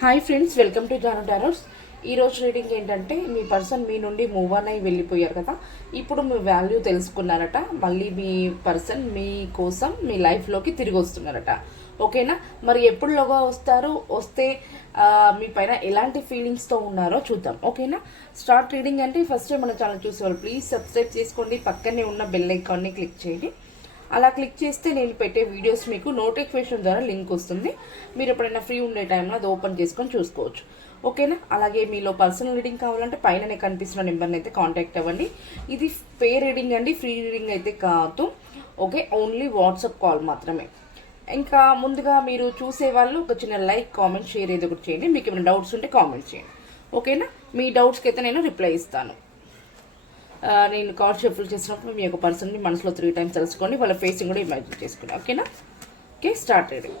Hi friends welcome to Janu tarots ఈ రోజు reading ఏంటంటే మీ పర్సన్ మీ నుండి మూవ్ ఆన్ అయి వెళ్ళిపోయారు కదా. ఇప్పుడు మీ వాల్యూ తెలుసుకున్నారట. మళ్ళీ మీ పర్సన్ మీ కోసం మీ లైఫ్లోకి తిరిగి వస్తున్నారట. ఓకేనా మరి ఎప్పుడులోగా వస్తారు? వస్తే మీ పైన ఎలాంటి ఫీలింగ్స్తో ఉన్నారో చూద్దాం. ఓకేనా స్టార్ట్ రీడింగ్ అంటే ఫస్ట్ మన ఛానల్ చూసేవాళ్ళు ప్లీజ్ సబ్స్క్రైబ్ చేసుకోండి. పక్కనే ఉన్న బెల్ ఐకాన్ని క్లిక్ చేయండి. అలా క్లిక్ చేస్తే నేను పెట్టే వీడియోస్ మీకు నోటిఫికేషన్ ద్వారా లింక్ వస్తుంది. మీరు ఎప్పుడైనా ఫ్రీ ఉండే టైంలో అది ఓపెన్ చేసుకొని చూసుకోవచ్చు. ఓకేనా? అలాగే మీలో పర్సనల్ రీడింగ్ కావాలంటే పైననే కనిపిస్తున్న నెంబర్ని అయితే కాంటాక్ట్ అవ్వండి. ఇది పే రీడింగ్ అండి ఫ్రీ రీడింగ్ అయితే కాదు. ఓకే? ఓన్లీ వాట్సాప్ కాల్ మాత్రమే. ఇంకా ముందుగా మీరు చూసే వాళ్ళు ఒక చిన్న లైక్ కామెంట్ షేర్ ఏదో ఒకటి చేయండి. మీకు ఏమైనా డౌట్స్ ఉంటే కామెంట్ చేయండి. ఓకేనా? మీ డౌట్స్కి అయితే నేను రిప్లై ఇస్తాను. నేను కార్డ్ షఫుల్ చేసినప్పుడు మీ యొక్క పర్సన్ని మనసులో త్రీ టైమ్స్ తెలుసుకోండి వాళ్ళ ఫేసింగ్ కూడా ఇమాజిన్ చేసుకోండి ఓకేనా ఓకే స్టార్ట్ అయ్యి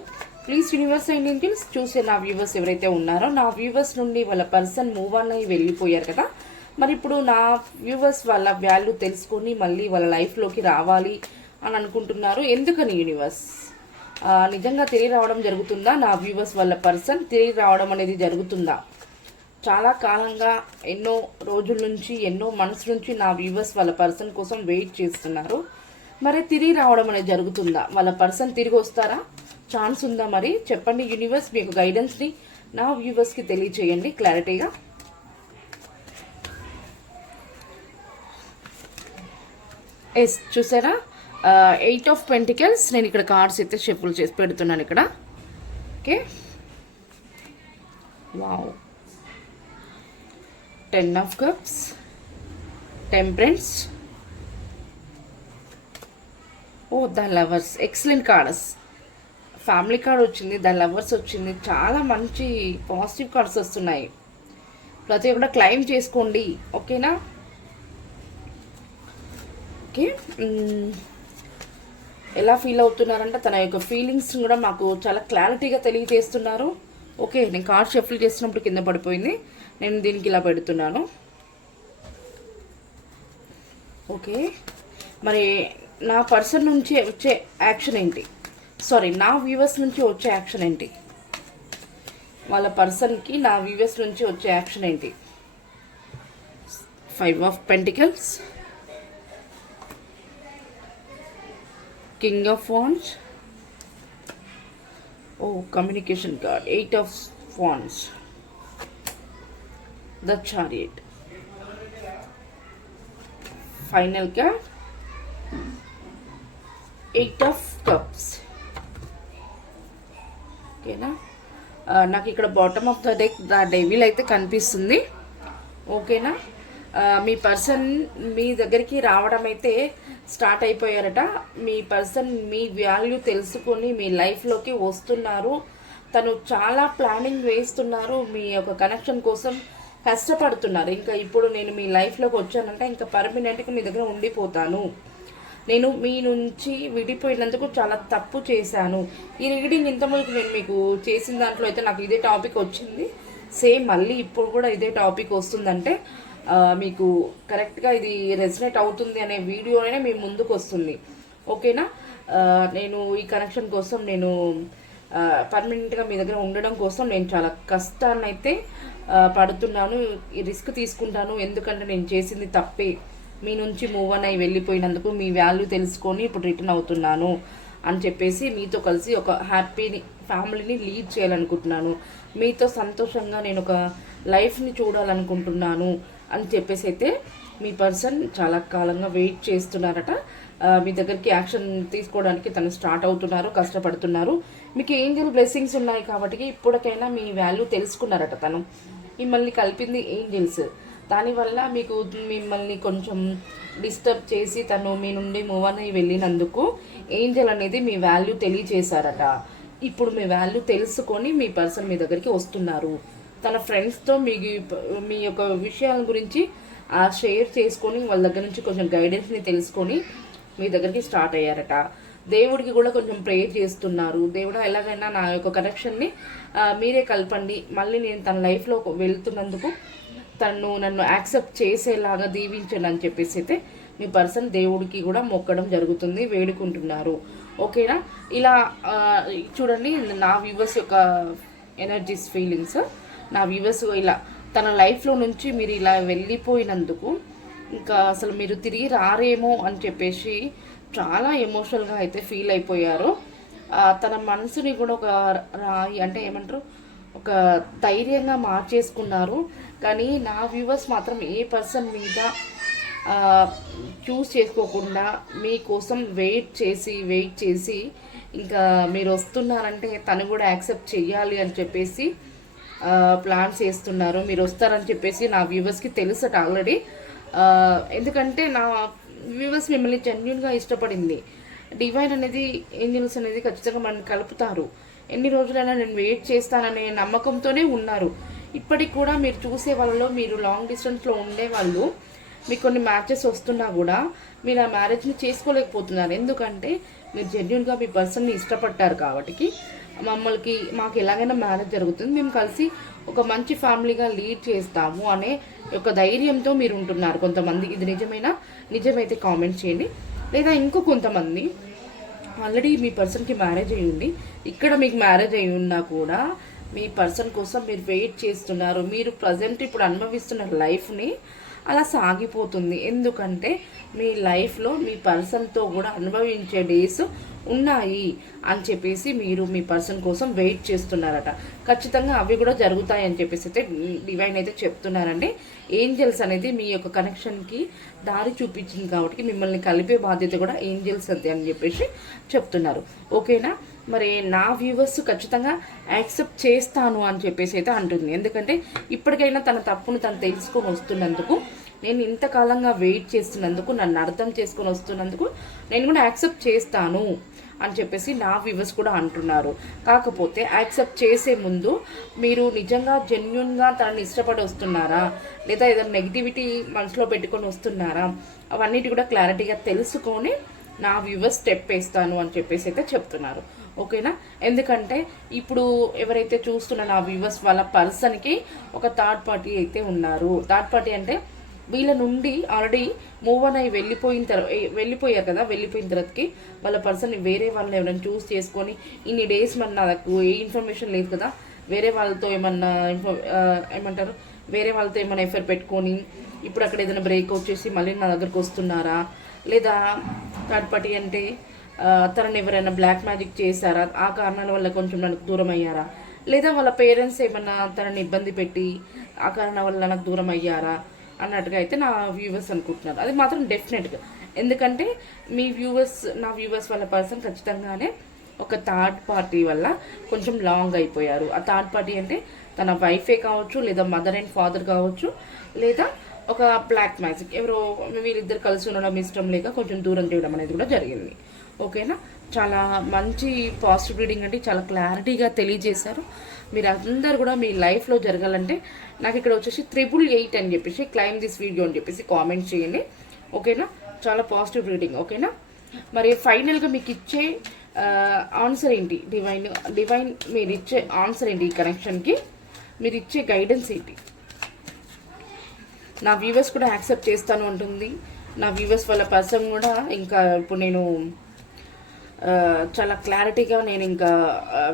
ప్లీజ్ యూనివర్స్ అండ్ ఏంజిల్స్ చూసే నా వ్యూవర్స్ ఎవరైతే ఉన్నారో నా వ్యూవర్స్ నుండి వాళ్ళ పర్సన్ మూవ్ ఆన్ అయ్యి వెళ్ళిపోయారు కదా? మరి ఇప్పుడు నా వ్యూవర్స్ వాళ్ళ వాల్యూ తెలుసుకొని మళ్ళీ వాళ్ళ లైఫ్లోకి రావాలి అని అనుకుంటున్నారు. ఎందుకని యూనివర్స్ నిజంగా తిరిగి రావడం జరుగుతుందా? నా వ్యూవర్స్ వాళ్ళ పర్సన్ తిరిగి రావడం అనేది జరుగుతుందా? చాలా కాలంగా ఎన్నో రోజుల నుంచి ఎన్నో మనసు నుంచి నా వ్యూవర్స్ వాళ్ళ పర్సన్ కోసం వెయిట్ చేస్తున్నారు. మరి తిరిగి రావడం అనేది జరుగుతుందా? వాళ్ళ పర్సన్ తిరిగి వస్తారా? ఛాన్స్ ఉందా మరి? చెప్పండి యూనివర్స్ మీకు గైడెన్స్ని నా వ్యూవర్స్కి తెలియచేయండి క్లారిటీగా ఎస్ చూసారా? ఎయిట్ ఆఫ్ పెంటికల్స్ నేను ఇక్కడ కార్డ్స్ అయితే షెఫుల్ చేసి పెడుతున్నాను ఇక్కడ. Okay wow ten of cups temperance oh the lovers. Excellent cards family card వచ్చింది ద లవర్స్ వచ్చింది. చాలా మంచి పాజిటివ్ కార్డ్స్ వస్తున్నాయి. ప్రతి ఒక్కటి క్లైమ్ చేసుకోండి. ఓకేనా ఓకే ఎలా ఫీల్ అవుతున్నారంటే? తన యొక్క ఫీలింగ్స్ కూడా మాకు చాలా క్లారిటీగా తెలియజేస్తున్నారు. ఓకే నేను కార్డ్ షఫిల్ చేసినప్పుడు కింద పడిపోయింది. నేను దీనికి ఇలా పెడుతున్నాను. ఓకే. మరి నా పర్సన్ నుంచి వచ్చే యాక్షన్ ఏంటి? సారీ నా వ్యూవర్స్ నుంచి వచ్చే యాక్షన్ ఏంటి? వాళ్ళ పర్సన్కి నా వ్యూవర్స్ నుంచి వచ్చే యాక్షన్ ఏంటి? Five of pentacles. King of wands. Oh communication card eight of wands. The chariot ఫైనల్గా ఎయిట్ ఆఫ్ కప్స్ ఓకేనా నాకు ఇక్కడ bottom of the deck the devil అయితే కనిపిస్తుంది. ఓకేనా uh, మీ పర్సన్ మీ దగ్గరికి రావడం అయితే స్టార్ట్ అయిపోయారట. మీ పర్సన్ మీ వాల్యూ తెలుసుకొని మీ లైఫ్లోకి వస్తున్నారు. తను చాలా ప్లానింగ్ వేస్తున్నారు. మీ యొక్క కనెక్షన్ కోసం కష్టపడుతున్నారు. ఇంకా ఇప్పుడు నేను మీ లైఫ్లోకి వచ్చానంటే ఇంకా పర్మనెంట్గా మీ దగ్గర ఉండిపోతాను. నేను మీ నుంచి విడిపోయినందుకు చాలా తప్పు చేశాను. ఈ రీడింగ్ ఇంతవరకు నేను మీకు చేసిన దాంట్లో అయితే నాకు ఇదే టాపిక్ వచ్చింది. సేమ్ మళ్ళీ ఇప్పుడు కూడా ఇదే టాపిక్ వస్తుందంటే మీకు కరెక్ట్గా ఇది రెసినేట్ అవుతుంది అనే వీడియోనే మీ ముందుకు వస్తుంది. ఓకేనా? నేను ఈ కనెక్షన్ కోసం నేను పర్మనెంట్గా మీ దగ్గర ఉండడం కోసం నేను చాలా కష్టాన్ని అయితే పడుతున్నాను రిస్క్ తీసుకుంటాను ఎందుకంటే నేను చేసింది తప్పే. మీ నుంచి మూవ్ అని వెళ్ళిపోయినందుకు మీ వాల్యూ తెలుసుకొని ఇప్పుడు రిటర్న్ అవుతున్నాను అని చెప్పేసి మీతో కలిసి ఒక హ్యాపీని ఫ్యామిలీని లీడ్ చేయాలనుకుంటున్నాను. మీతో సంతోషంగా నేను ఒక లైఫ్ని చూడాలనుకుంటున్నాను అని చెప్పేసి అయితే మీ పర్సన్ చాలా కాలంగా వెయిట్ చేస్తున్నారట. మీ దగ్గరికి యాక్షన్ తీసుకోవడానికి తను స్టార్ట్ అవుతున్నారు కష్టపడుతున్నారు. మీకు ఏంజల్ బ్లెస్సింగ్స్ ఉన్నాయి కాబట్టి ఇప్పటికైనా మీ వాల్యూ తెలుసుకున్నారట తను. మిమ్మల్ని కలిపింది ఏంజల్స్ దానివల్ల మీకు మిమ్మల్ని కొంచెం డిస్టర్బ్ చేసి తను మీ నుండి మూవ్ అని వెళ్ళినందుకు ఏంజల్ అనేది మీ వాల్యూ తెలియచేశారట. ఇప్పుడు మీ వాల్యూ తెలుసుకొని మీ పర్సన్ మీ దగ్గరికి వస్తున్నారు. తన ఫ్రెండ్స్తో మీ మీ యొక్క విషయాల గురించి ఆ షేర్ చేసుకొని వాళ్ళ దగ్గర నుంచి కొంచెం గైడెన్స్ని తెలుసుకొని మీ దగ్గరికి స్టార్ట్ అయ్యారట. దేవుడికి కూడా కొంచెం ప్రేయర్ చేస్తున్నారు. దేవుడు ఎలాగైనా నా యొక్క కనెక్షన్ని మీరే కలపండి. మళ్ళీ నేను తన లైఫ్లో వెళ్తున్నందుకు తను నన్ను యాక్సెప్ట్ చేసేలాగా దీవించండి అని చెప్పేసి అయితే మీ పర్సన్ దేవుడికి కూడా మొక్కడం జరుగుతుంది వేడుకుంటున్నారు. ఓకేనా ఇలా చూడండి నా వ్యూవర్స్ యొక్క ఎనర్జీస్ ఫీలింగ్స్ నా వ్యూవర్స్ ఇలా తన లైఫ్లో నుంచి మీరు ఇలా వెళ్ళిపోయినందుకు ఇంకా అసలు మీరు తిరిగి రారేమో అని చెప్పేసి చాలా ఎమోషనల్గా అయితే ఫీల్ అయిపోయారు. తన మనసుని కూడా ఒక రాయి అంటే ఏమంటారు? ఒక ధైర్యంగా మార్చేసుకున్నారు. కానీ నా వ్యూవర్స్ మాత్రం ఏ పర్సన్ మీద చూస్ చేసుకోకుండా మీకోసం వెయిట్ చేసి వెయిట్ చేసి ఇంకా మీరు వస్తున్నారంటే తను కూడా యాక్సెప్ట్ చేయాలి అని చెప్పేసి ప్లాన్ చేస్తున్నారు. మీరు వస్తారని చెప్పేసి నా వ్యూవర్స్కి తెలుసట ఆల్రెడీ ఎందుకంటే నా వ్యూవర్స్ మిమ్మల్ని జెన్యున్గా ఇష్టపడింది. డివైన్ అనేది ఏంజల్స్ అనేది ఖచ్చితంగా మనల్ని కలుపుతారు. ఎన్ని రోజులైనా నేను వెయిట్ చేస్తాననే నమ్మకంతోనే ఉన్నారు. ఇప్పటికి కూడా మీరు చూసే వాళ్ళలో మీరు లాంగ్ డిస్టెన్స్లో ఉండే వాళ్ళు మీకు కొన్ని మ్యాచెస్ వస్తున్నా కూడా మీరు ఆ మ్యారేజ్ని చేసుకోలేకపోతున్నారు. ఎందుకంటే మీరు జెన్యున్గా మీ పర్సన్ని ఇష్టపడ్డారు కాబట్టి. మమ్మల్కి మాకు ఎలాగైనా మ్యారేజ్ జరుగుతుంది మేము కలిసి ఒక మంచి ఫ్యామిలీగా లీడ్ చేస్తాము అనే ఒక ధైర్యంతో మీరు ఉంటున్నారు కొంతమంది. ఇది నిజమైనా? నిజమైతే కామెంట్ చేయండి. లేదా ఇంకో కొంతమంది ఆల్రెడీ మీ పర్సన్కి మ్యారేజ్ అయ్యి ఉంది. ఇక్కడ మీకు మ్యారేజ్ అయి ఉన్నా కూడా మీ పర్సన్ కోసం మీరు వెయిట్ చేస్తున్నారు. మీరు ప్రజెంట్ ఇప్పుడు అనుభవిస్తున్న లైఫ్ని అలా సాగిపోతుంది. ఎందుకంటే మీ లైఫ్లో మీ పర్సన్తో కూడా అనుభవించే డేస్ ఉన్నాయి అని చెప్పేసి మీరు మీ పర్సన్ కోసం వెయిట్ చేస్తున్నారట. ఖచ్చితంగా అవి కూడా జరుగుతాయి అని చెప్పేసి అయితే డివైన్ అయితే చెప్తున్నారండి. ఏంజల్స్ అనేది మీ యొక్క కనెక్షన్కి దారి చూపించింది కాబట్టి మిమ్మల్ని కలిపే బాధ్యత కూడా ఏంజల్స్ అంతే అని చెప్పేసి చెప్తున్నారు. ఓకేనా? మరి నా వ్యూవర్స్ ఖచ్చితంగా యాక్సెప్ట్ చేస్తాను అని చెప్పేసి అయితే అంటుంది. ఎందుకంటే ఇప్పటికైనా తన తప్పును తను తెలుసుకొని వస్తున్నందుకు నేను ఇంతకాలంగా వెయిట్ చేస్తున్నందుకు నన్ను అర్థం చేసుకొని వస్తున్నందుకు నేను కూడా యాక్సెప్ట్ చేస్తాను. అని చెప్పేసి నా వ్యూవర్స్ కూడా అంటున్నారు. కాకపోతే యాక్సెప్ట్ చేసే ముందు మీరు నిజంగా జెన్యున్గా తనని ఇష్టపడి వస్తున్నారా? లేదా ఏదైనా నెగిటివిటీ మనసులో పెట్టుకొని వస్తున్నారా? అవన్నిటి కూడా క్లారిటీగా తెలుసుకొని నా వ్యూవర్స్ స్టెప్ వేస్తాను అని చెప్పేసి అయితే చెప్తున్నారు. ఓకేనా? ఎందుకంటే ఇప్పుడు ఎవరైతే చూస్తున్న నా వ్యూవర్స్ వాళ్ళ పర్సన్కి ఒక థర్డ్ పార్టీ అయితే ఉన్నారు. థర్డ్ పార్టీ అంటే వీళ్ళ నుండి ఆల్రెడీ మూవ్ అని అయ్యి వెళ్ళిపోయిన తర్వాత వెళ్ళిపోయారు కదా వెళ్ళిపోయిన తర్వాతకి వాళ్ళ పర్సన్ వేరే వాళ్ళని ఎవరైనా చూస్ చేసుకొని ఇన్ని డేస్ మన నాకు ఏ ఇన్ఫర్మేషన్ లేదు కదా వేరే వాళ్ళతో ఏమన్నా ఇన్ఫో ఏమంటారు వేరే వాళ్ళతో ఏమైనా ఎఫర్ పెట్టుకొని ఇప్పుడు అక్కడ ఏదైనా బ్రేక్ వచ్చేసి మళ్ళీ నా దగ్గరకు వస్తున్నారా? లేదా థర్డ్ పార్టీ అంటే తనని ఎవరైనా బ్లాక్ మ్యాజిక్ చేశారా? ఆ కారణాల వల్ల కొంచెం నాకు దూరం అయ్యారా? లేదా వాళ్ళ పేరెంట్స్ ఏమన్నా తనని ఇబ్బంది పెట్టి ఆ కారణాల వల్ల నాకు దూరం అయ్యారా? అన్నట్టుగా అయితే నా వ్యూవర్స్ అనుకుంటున్నారు. అది మాత్రం డెఫినెట్గా ఎందుకంటే మీ వ్యూవర్స్ నా వ్యూవర్స్ వాళ్ళ పర్సన్ ఖచ్చితంగానే ఒక థర్డ్ పార్టీ వల్ల కొంచెం లాంగ్ అయిపోయారు. ఆ థర్డ్ పార్టీ అంటే తన వైఫే కావచ్చు లేదా మదర్ అండ్ ఫాదర్ కావచ్చు లేదా ఒక బ్లాక్ మ్యాజిక్ ఎవరో వీళ్ళిద్దరు కలిసి ఉండడం ఇష్టం లేక కొంచెం దూరం చేయడం అనేది కూడా జరిగింది. ఓకేనా? చాలా మంచి పాజిటివ్ రీడింగ్ అంటే చాలా క్లారిటీగా తెలియజేశారు. మీరు అందరు కూడా మీ లైఫ్లో జరగాలంటే నాకు ఇక్కడ వచ్చేసి త్రిబుల్ ఎయిట్ అని చెప్పేసి క్లైమ్ దిస్ వీడియో అని చెప్పేసి కామెంట్ చేయండి. ఓకేనా? చాలా పాజిటివ్ రీడింగ్ ఓకేనా? మరి ఫైనల్గా మీకు ఇచ్చే ఆన్సర్ ఏంటి? డివైన్ డివైన్ మీరు ఇచ్చే ఆన్సర్ ఏంటి ఈ కనెక్షన్కి మీరు ఇచ్చే గైడెన్స్ ఏంటి? నా వ్యూవర్స్ కూడా యాక్సెప్ట్ చేస్తాను అంటుంది. నా వ్యూవర్స్ వాళ్ళ పర్సన్ కూడా ఇంకా ఇప్పుడు నేను చాలా క్లారిటీగా నేను ఇంకా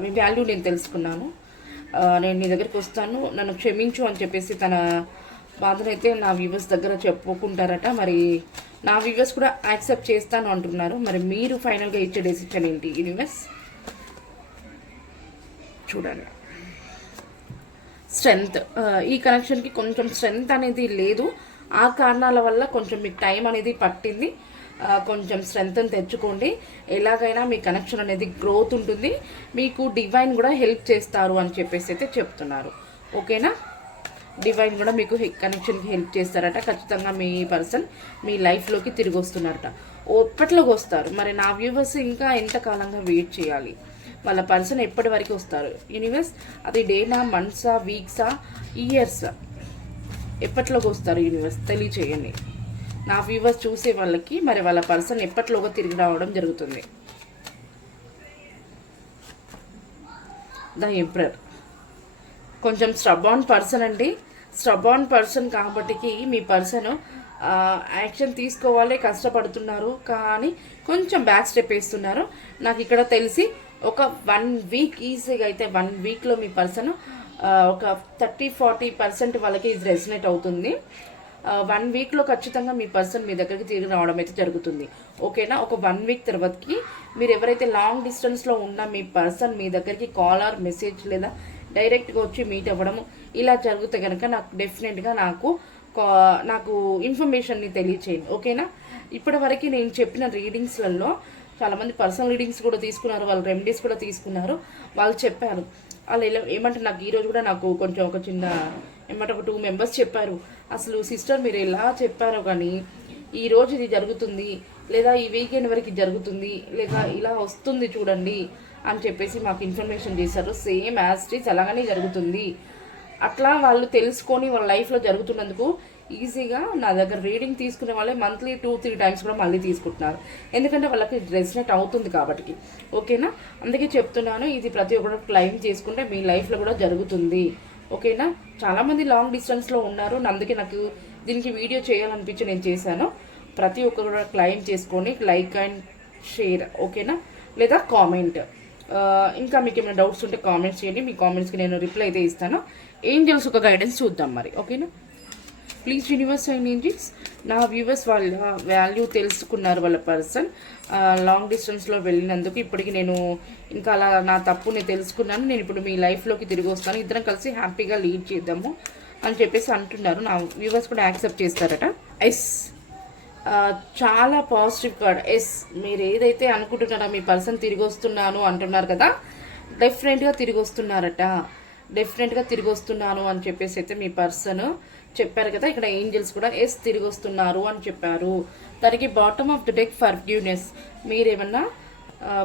మీ వాల్యూ నేను తెలుసుకున్నాను. నేను నీ దగ్గరికి వస్తాను నన్ను క్షమించు అని చెప్పేసి తన బాధనైతే నా వ్యూవర్స్ దగ్గర చెప్పుకుంటారట. మరి నా వ్యూవర్స్ కూడా యాక్సెప్ట్ చేస్తాను అంటున్నారు. మరి మీరు ఫైనల్గా ఇచ్చే డెసిషన్ ఏంటి యూనివర్స్ చూడండి. స్ట్రెంగ్త్ ఈ కనెక్షన్కి కొంచెం స్ట్రెంగ్త్ అనేది లేదు. ఆ కారణాల వల్ల కొంచెం మీకు టైం అనేది పట్టింది. కొంచెం స్ట్రెంగ్త్ని తెచ్చుకోండి. ఎలాగైనా మీ కనెక్షన్ అనేది గ్రోత్ ఉంటుంది. మీకు డివైన్ కూడా హెల్ప్ చేస్తారు అని చెప్పేసి అయితే చెప్తున్నారు. ఓకేనా? డివైన్ కూడా మీకు కనెక్షన్కి హెల్ప్ చేస్తారట. ఖచ్చితంగా మీ పర్సన్ మీ లైఫ్లోకి తిరిగి వస్తున్నారట. ఎప్పట్లోకి వస్తారు? మరి నా వ్యూవర్స్ ఇంకా ఎంత కాలంగా వెయిట్ చేయాలి? వాళ్ళ పర్సన్ ఎప్పటి వరకు వస్తారు? యూనివర్స్ అది డేనా మంత్సా వీక్సా ఇయర్సా ఎప్పట్లోకి వస్తారు? యూనివర్స్ తెలియచేయండి. నా వ్యూవర్స్ చూసే వాళ్ళకి మరి వాళ్ళ పర్సన్ ఎప్పట్లోగా తిరిగి రావడం జరుగుతుంది. ద ఎంప్రర్ కొంచెం స్ట్రబాన్ పర్సన్ అండి. స్ట్రబాన్ పర్సన్ కాబట్టికి మీ పర్సన్ యాక్షన్ తీసుకోవాలి కష్టపడుతున్నారు. కానీ కొంచెం బ్యాక్ స్టెప్ వేస్తున్నారు. నాకు ఇక్కడ తెలిసి ఒక వన్ వీక్ ఈజీగా అయితే వన్ వీక్లో మీ పర్సన్ ఒక థర్టీ ఫార్టీ పర్సెంట్ వాళ్ళకి ఇది రెసినేట్ అవుతుంది. వన్ వీక్లో ఖచ్చితంగా మీ పర్సన్ మీ దగ్గరికి తిరిగి రావడం అయితే జరుగుతుంది. ఓకేనా? ఒక వన్ వీక్ తర్వాతకి మీరు ఎవరైతే లాంగ్ డిస్టెన్స్లో ఉన్న మీ పర్సన్ మీ దగ్గరికి కాల్ ఆర్ మెసేజ్ లేదా డైరెక్ట్గా వచ్చి మీట్ అవ్వడము ఇలా జరిగితే కనుక నాకు డెఫినెట్గా నాకు కా- నాకు ఇన్ఫర్మేషన్ని తెలియచేయండి. ఓకేనా? ఇప్పటి వరకు నేను చెప్పిన రీడింగ్స్లలో చాలామంది పర్సనల్ రీడింగ్స్ కూడా తీసుకున్నారు వాళ్ళు రెమెడీస్ కూడా తీసుకున్నారు. వాళ్ళు చెప్పారు. వాళ్ళు ఇలా ఏమంటే నాకు ఈరోజు కూడా నాకు కొంచెం ఒక చిన్న ఏమంటే ఒక టూ మెంబర్స్ చెప్పారు. అసలు సిస్టర్ మీరు ఎలా చెప్పారో కానీ ఈ రోజు ఇది జరుగుతుంది లేదా ఈ వీకెండ్ వరకు జరుగుతుంది లేదా ఇలా వస్తుంది చూడండి అని చెప్పేసి మాకు ఇన్ఫర్మేషన్ చేశారు. సేమ్ యాజ్ అలాగనే జరుగుతుంది. అట్లా వాళ్ళు తెలుసుకొని వాళ్ళ లైఫ్లో జరుగుతున్నందుకు ఈజీగా నా దగ్గర రీడింగ్ తీసుకునే వాళ్ళే మంత్లీ టూ త్రీ టైమ్స్ కూడా మళ్ళీ తీసుకుంటున్నారు. ఎందుకంటే వాళ్ళకి రెసినెట్ అవుతుంది కాబట్టి ఓకేనా? అందుకే చెప్తున్నాను ఇది ప్రతి ఒక్కరు క్లైమ్ చేసుకుంటే మీ లైఫ్లో కూడా జరుగుతుంది. ఓకేనా? చాలామంది లాంగ్ డిస్టెన్స్లో ఉన్నారు. అందుకే నాకు దీనికి వీడియో చేయాలనిపించి నేను చేశాను. ప్రతి ఒక్కరు కూడా క్లైమ్ చేసుకొని లైక్ అండ్ షేర్ ఓకేనా లేదా కామెంట్ ఇంకా మీకు ఏమైనా డౌట్స్ ఉంటే కామెంట్స్ చేయండి. మీ కామెంట్స్కి నేను రిప్లై అయితే ఇస్తాను. ఏంజల్స్ ఒక గైడెన్స్ చూద్దాం మరి ఓకేనా ప్లీజ్ యూనివర్స్ అండ్ ఏంజిల్స్ నా వ్యూవర్స్ వాళ్ళ వాల్యూ తెలుసుకున్నారు వాళ్ళ పర్సన్ లాంగ్ డిస్టెన్స్లో వెళ్ళినందుకు ఇప్పటికి నేను ఇంకా అలా నా తప్పుని తెలుసుకున్నాను. నేను ఇప్పుడు మీ లైఫ్లోకి తిరిగి వస్తాను. ఇద్దరం కలిసి హ్యాపీగా లీడ్ చేద్దాము అని చెప్పేసి అంటున్నారు. నా వ్యూవర్స్ కూడా యాక్సెప్ట్ చేస్తారట. ఎస్ చాలా పాజిటివ్ కార్డ్ ఎస్ మీరు ఏదైతే అనుకుంటున్నారో మీ పర్సన్ తిరిగి వస్తున్నాను అంటున్నారు కదా డెఫినెట్గా తిరిగి వస్తున్నారట. డెఫినెట్గా తిరిగి వస్తున్నాను అని చెప్పేసి అయితే మీ పర్సన్ చెప్పారు కదా ఇక్కడ ఏంజల్స్ కూడా ఎస్ తిరిగి వస్తున్నారు అని చెప్పారు. దానికి bottom of the deck forgiveness మీరేమన్నా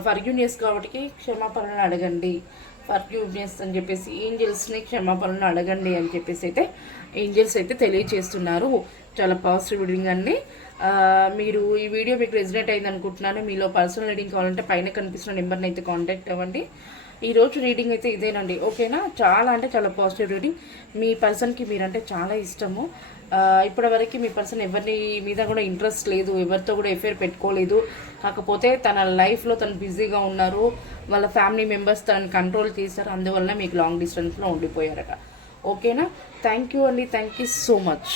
ఫర్గ్యూనియస్ కాబట్టి క్షమాపణలు అడగండి. ఫర్గ్యూనియస్ అని చెప్పేసి ఏంజల్స్ని క్షమాపణలు అడగండి అని చెప్పేసి అయితే ఏంజల్స్ అయితే తెలియచేస్తున్నారు. చాలా పాజిటివ్ రీడింగ్ అండి. మీరు ఈ వీడియో మీకు రెసిడెంట్ అయింది అనుకుంటున్నాను మీలో పర్సనల్ రీడింగ్ కావాలంటే పైన కనిపిస్తున్న నెంబర్ని అయితే కాంటాక్ట్ అవ్వండి. ఈరోజు రీడింగ్ అయితే ఇదేనండి. ఓకేనా? చాలా అంటే చాలా పాజిటివ్ రీడింగ్. మీ పర్సన్కి మీరంటే చాలా ఇష్టము. ఇప్పటివరకు మీ పర్సన్ ఎవరిని మీద కూడా ఇంట్రెస్ట్ లేదు ఎవరితో కూడా ఎఫేర్ పెట్టుకోలేదు. కాకపోతే తన లైఫ్లో తను బిజీగా ఉన్నారు. వాళ్ళ ఫ్యామిలీ మెంబర్స్ తనని కంట్రోల్ చేశారు. అందువల్ల మీకు లాంగ్ డిస్టెన్స్లో ఉండిపోయారట. ఓకేనా? థ్యాంక్ యూ అండి. Thank you so much